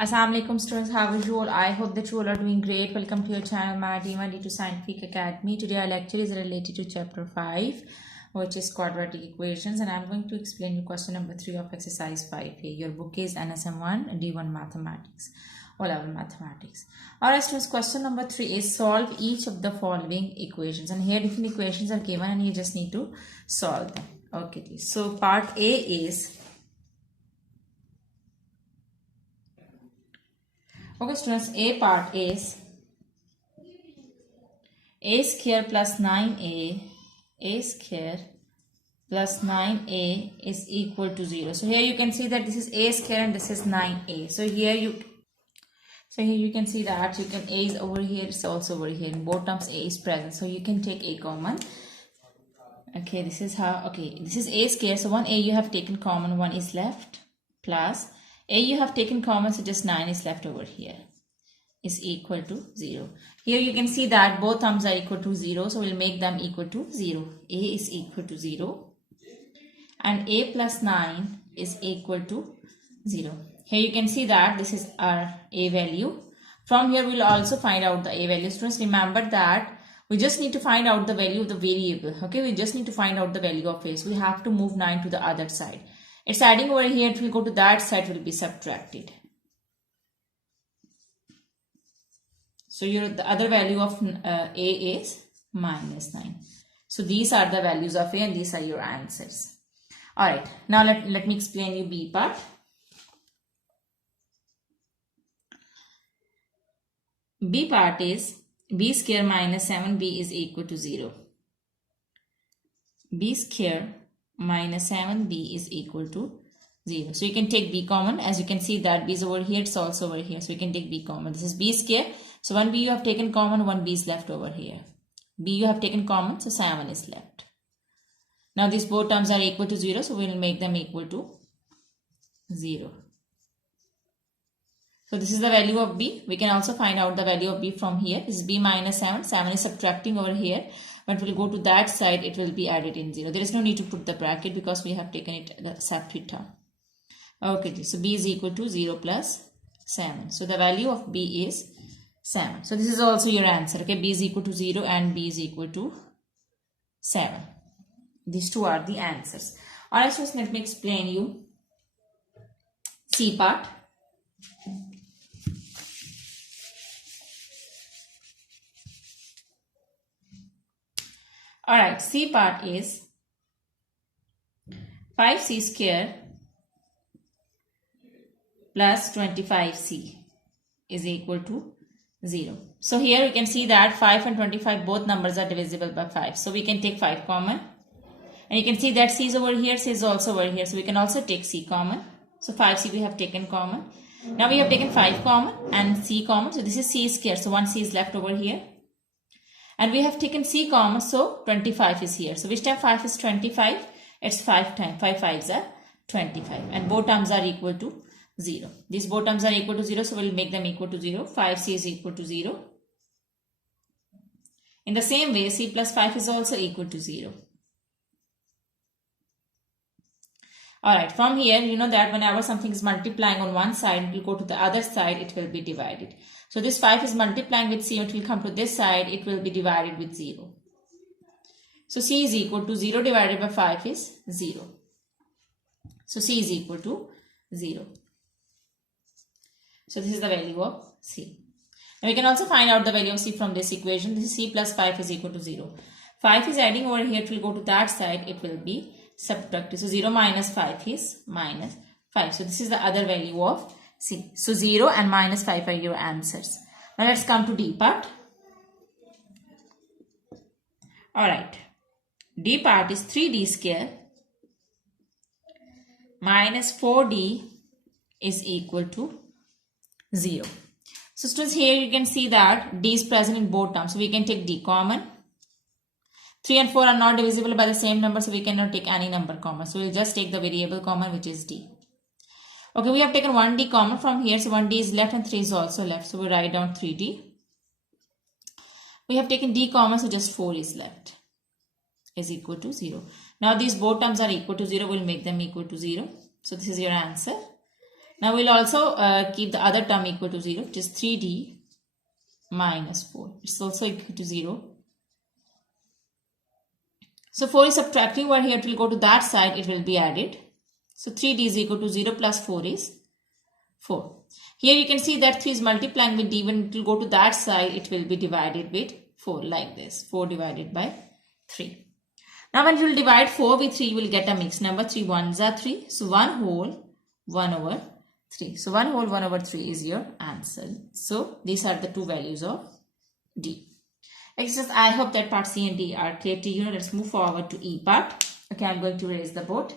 Assalamualaikum students, how are you all? I hope that you all are doing great. Welcome to your channel, Madi Scientific Academy. Today our lecture is related to chapter 5, which is quadratic equations, and I'm going to explain you question number 3 of exercise 5 here. Your book is NSM1 D1 Mathematics, O-level Mathematics. Alright students, question number 3 is solve each of the following equations, and here different equations are given and you just need to solve them. Okay, so part A is, okay students, A part is a square plus 9a square plus 9a is equal to 0. So here you can see that this is a square and this is 9a. So here you can see that a is over here, it's also over here. In both terms a is present, so you can take a common. Okay, this is how, okay, this is a square, so one a you have taken common, one is left, plus a you have taken common, so just 9 is left over here, is equal to 0. Here you can see that both terms are equal to 0, so we'll make them equal to 0. A is equal to 0 and a plus 9 is equal to 0. Here you can see that this is our a value. From here we'll also find out the a value. Students, remember that we just need to find out the value of the variable. Okay, we just need to find out the value of a. So we have to move 9 to the other side. It's adding over here, it will go to that side, will be subtracted. So the other value of a is minus 9. So these are the values of a and these are your answers. Alright, now let me explain you B part. B part is b square minus 7b is equal to 0. B square minus 7b is equal to 0. So you can take b common. As you can see that b is over here, it's also over here. So you can take b common. This is b square. So one b you have taken common, one b is left over here. B you have taken common, so 7 is left. Now these both terms are equal to 0, so we will make them equal to 0. So this is the value of b. We can also find out the value of b from here. This is b minus 7. 7 is subtracting over here. But we'll go to that side, it will be added in 0. There is no need to put the bracket because we have taken it the separate term. Okay, so b is equal to 0 plus 7. So the value of b is 7. So this is also your answer. Okay, b is equal to 0 and b is equal to 7. These two are the answers. Alright, so let me explain you C part. Alright, C part is 5c square plus 25c is equal to 0. So here you can see that 5 and 25 both numbers are divisible by 5. So we can take 5 common. And you can see that c is over here, c is also over here. So we can also take c common. So 5c we have taken common. Now we have taken 5 common and c common. So this is c square. So one c is left over here. And we have taken c common, so 25 is here. So which time 5 is 25? It's 5 times. 5 5s are 25. And both terms are equal to 0. These both terms are equal to 0, so we'll make them equal to 0. 5c is equal to 0. In the same way, c plus 5 is also equal to 0. Alright, from here, you know that whenever something is multiplying on one side, it will go to the other side, it will be divided. So this 5 is multiplying with c, it will come to this side, it will be divided with 0. So c is equal to 0 divided by 5 is 0. So c is equal to 0. So this is the value of c. Now we can also find out the value of c from this equation. This is c plus 5 is equal to 0. 5 is adding over here, it will go to that side, it will be subtracted. So 0 minus 5 is minus 5. So this is the other value of c. So 0 and minus 5 are your answers. Now let's come to D part. Alright. D part is 3d square minus 4d is equal to 0. So students, here you can see that d is present in both terms. So we can take d common. 3 and 4 are not divisible by the same number, so we cannot take any number common. So we'll just take the variable common, which is d. Okay, we have taken 1d common from here, so 1d is left and 3 is also left. So we write down 3d. We have taken d common, so just 4 is left, is equal to 0. Now these both terms are equal to 0, we'll make them equal to 0. So this is your answer. Now we'll also keep the other term equal to 0, which is 3d minus 4. It's also equal to 0. So 4 is subtracting over here. It will go to that side. It will be added. So 3d is equal to 0 plus 4 is 4. Here you can see that 3 is multiplying with d. When it will go to that side, it will be divided with 4 like this. 4 divided by 3. Now when you will divide 4 with 3, you will get a mixed number. 3 ones are 3. So 1 whole 1 over 3. So 1 whole 1 over 3 is your answer. So these are the two values of D. Exercise, I hope that part C and D are clear to you. Now let's move forward to E part. Okay, I'm going to raise the board.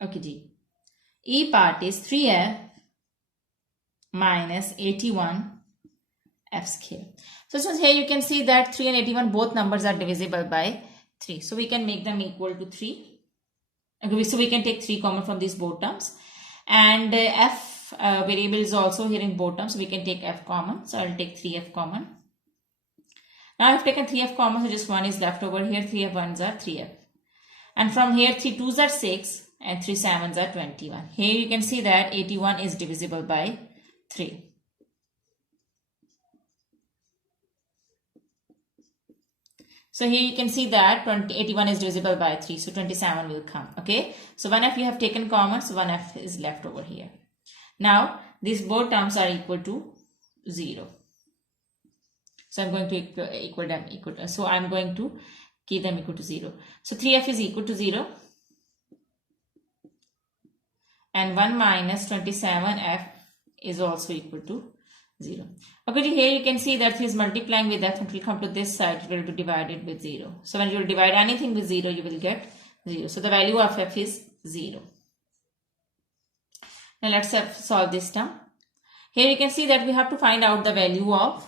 Okay, D. E part is 3f minus 81 f square. So here you can see that 3 and 81 both numbers are divisible by 3. So we can make them equal to 3. Okay, so we can take 3 common from these both terms. And f variable is also here in both terms. So we can take f common. So I'll take 3f common. Now I've taken 3f common. So just 1 is left over here. 3f 1s are 3f. And from here 3 2s are 6 and 3 7s are 21. Here you can see that 81 is divisible by 3. So here you can see that 81 is divisible by 3. So 27 will come. Okay. So 1f you have taken common. So 1f is left over here. Now these both terms are equal to 0. So I'm going to equal them. So I'm going to keep them equal to 0. So 3f is equal to 0. And 1 minus 27f is also equal to 0. Okay, here you can see that 3 is multiplying with f and will come to this side. It will be divided with 0. So when you will divide anything with 0, you will get 0. So the value of f is 0. Now let's solve this term. Here you can see that we have to find out the value of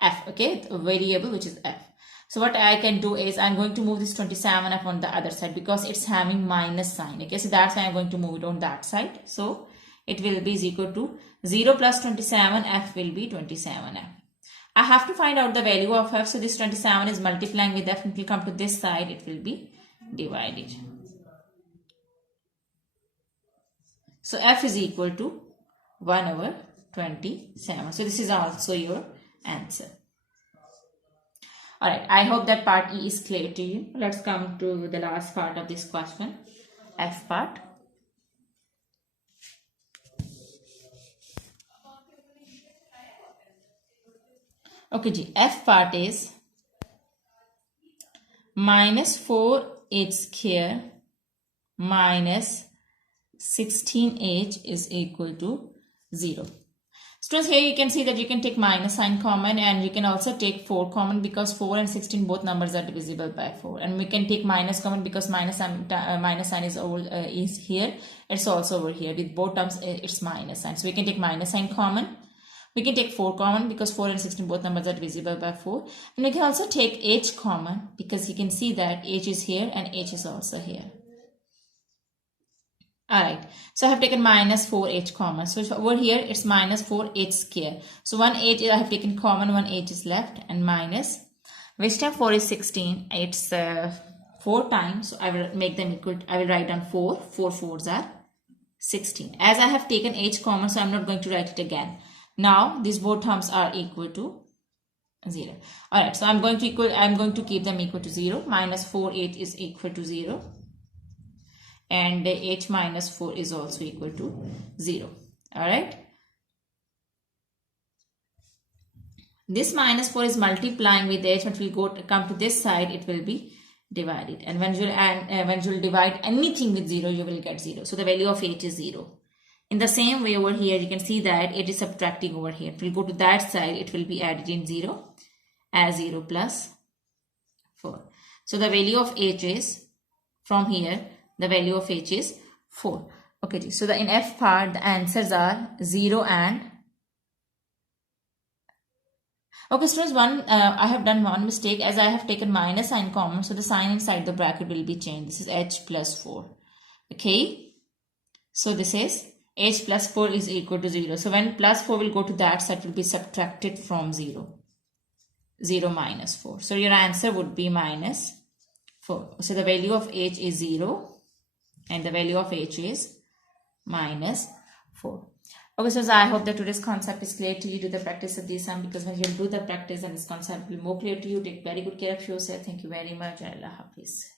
f. Okay, the variable which is f. So what I can do is I'm going to move this 27f on the other side because it's having minus sign. Okay, so that's why I'm going to move it on that side. So it will be is equal to 0 plus 27, f will be 27f. I have to find out the value of f. So this 27 is multiplying with f. It will come to this side. It will be divided. So f is equal to 1 over 27. So this is also your answer. Alright, I hope that part E is clear to you. Let's come to the last part of this question, F part. Okay, G. F part is minus 4h square minus 16h is equal to 0. Students, here you can see that you can take minus sign common and you can also take 4 common because 4 and 16 both numbers are divisible by 4. And we can take minus common because minus sign is here. It's also over here. With both terms, it's minus sign. So we can take minus sign common. We can take 4 common because 4 and 16 both numbers are divisible by 4. And we can also take h common because you can see that h is here and h is also here. Alright, so I have taken minus 4h common. So over here it's minus 4h square. So 1h I have taken common, 1h is left and minus, which time 4 is 16. It's 4 times. So I will make them equal. I will write down 4. 4 4s are 16. As I have taken h common, so I'm not going to write it again. Now these both terms are equal to 0. Alright, so I'm going to keep them equal to 0. Minus 4h is equal to 0. And h minus 4 is also equal to 0. Alright. This minus 4 is multiplying with h. When it will come to this side, it will be divided. And when you will divide anything with 0, you will get 0. So the value of h is 0. In the same way over here, you can see that it is subtracting over here. It will go to that side. It will be added in 0 as 0 plus 4. So the value of h is, from here, the value of h is 4. Okay, so in F part, the answers are 0 and... Okay, students, I have done one mistake as I have taken minus sign common. So the sign inside the bracket will be changed. This is h plus 4. Okay, so this is h plus 4 is equal to 0. So when plus 4 will go to that side, it will be subtracted from 0. 0 minus 4. So your answer would be minus 4. So the value of h is 0 and the value of h is minus 4. Okay, so I hope that today's concept is clear to you. Do the practice of this sum, because when you do the practice and this concept will be more clear to you. Take very good care of yourself. Thank you very much. Allah Hafiz.